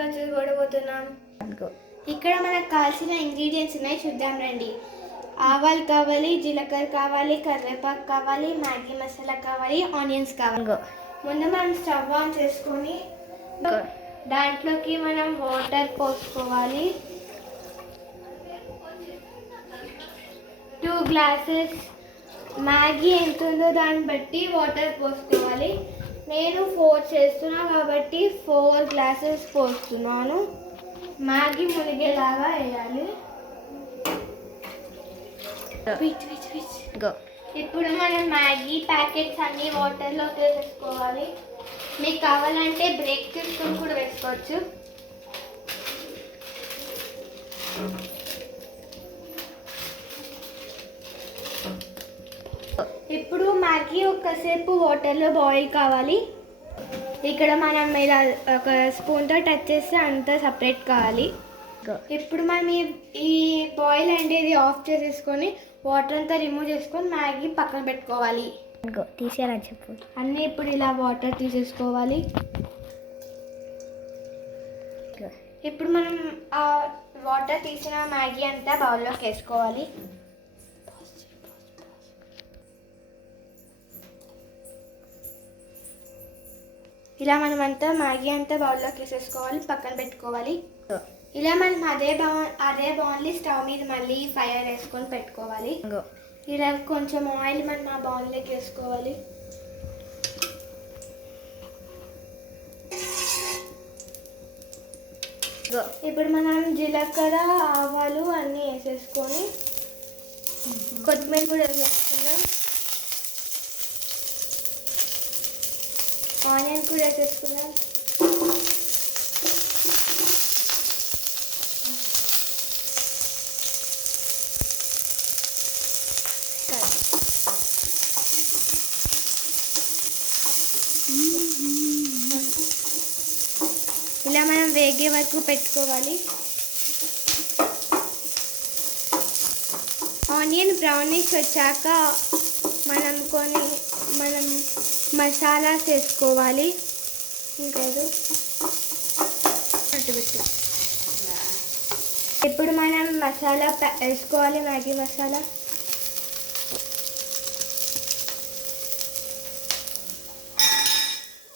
Process చూడబోతున్నాం. ఇక్కడ మనకు కావాల్సిన ఇంగ్రీడియంట్స్ ఉన్నాయి, చూద్దాం రండి. ఆవాలు కావాలి, జీలకర్ర కావాలి, కరివేపాకు కావాలి, మ్యాగీ మసాలా కావాలి, ఆనియన్స్ కావాలి. ముందు మనం స్టవ్ ఆన్ చేసుకొని దాంట్లోకి మనం వాటర్ పోసుకోవాలి. 2 గ్లాసెస్ మ్యాగీ ఎంత ఉందో దాన్ని బట్టి వాటర్ పోసుకోవాలి. నేను 4 చేస్తున్నా కాబట్టి 4 గ్లాసెస్ పోస్తున్నాను. మ్యాగీ మునిగేలాగా వేయాలి. ఇప్పుడు మనం మ్యాగీ ప్యాకెట్స్ అన్ని వాటర్లో వేసుకోవాలి. మీకు కావాలంటే బ్రేక్ చేసుకొని కూడా వేసుకోవచ్చు. ఇప్పుడు మ్యాగీ ఒక్కసేపు వాటర్లో బాయిల్ కావాలి. ఇక్కడ మనం ఇలా ఒక స్పూన్తో టచ్ చేస్తే అంతా సపరేట్ కావాలి. ఇప్పుడు మనం ఈ బాయిల్ అనేది ఆఫ్ చేసేసుకొని వాటర్ అంతా రిమూవ్ చేసుకొని మ్యాగీ పక్కన పెట్టుకోవాలి. తీసేయాలని చెప్పు. అన్నీ ఇప్పుడు ఇలా వాటర్ తీసేసుకోవాలి. ఇప్పుడు మనం ఆ వాటర్ తీసిన మ్యాగీ అంతా బౌల్లోకి వేసుకోవాలి. ఇలా మనం అంతా మ్యాగీ అంతా బౌల్లోకి వేసేసుకోవాలి, పక్కన పెట్టుకోవాలి. ఇలా మనం అదే బౌల్ని స్టవ్ మీద మళ్ళీ ఫైర్ వేసుకొని పెట్టుకోవాలి. ఇలా కొంచెం ఆయిల్ మనం ఆ బౌల్లోకి వేసుకోవాలి. ఇప్పుడు మనం జీలకర్ర, ఆవాలు అన్నీ వేసేసుకొని కొత్తిమీర కూడా వేసేసుకుందాం. ఆనియన్ కూడా వేసేసుకుందాం. ఇలా మనం వేగే వరకు పెట్టుకోవాలి. ఆనియన్ బ్రౌనిష్ వచ్చాక మనం మసాలాస్ వేసుకోవాలి. ఇంకేదో ఇప్పుడు మనం మసాలా వేసుకోవాలి, మ్యాగీ మసాలా.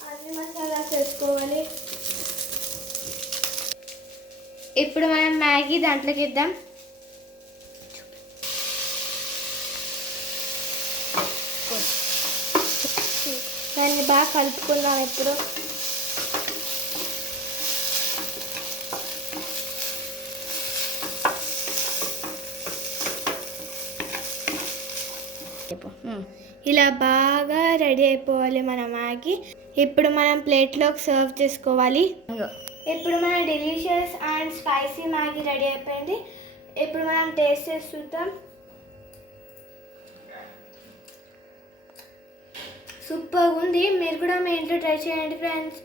అన్ని మసాలాస్ వేసుకోవాలి. ఇప్పుడు మనం మ్యాగీ దాంట్లోకి ఇద్దాం. దాన్ని బాగా కలుపుకుందాం. ఇప్పుడు ఇలా బాగా రెడీ అయిపోవాలి మన మ్యాగీ. ఇప్పుడు మనం ప్లేట్లోకి సర్వ్ చేసుకోవాలి. ఇప్పుడు మన delicious and spicy Maggi ready అయిపోయింది. ఇప్పుడు మనం టేస్ట్ చేసి చూద్దాం. సూపర్ ఉంది. మీరు కూడా మీ ఇంట్లో ట్రై చేయండి ఫ్రెండ్స్.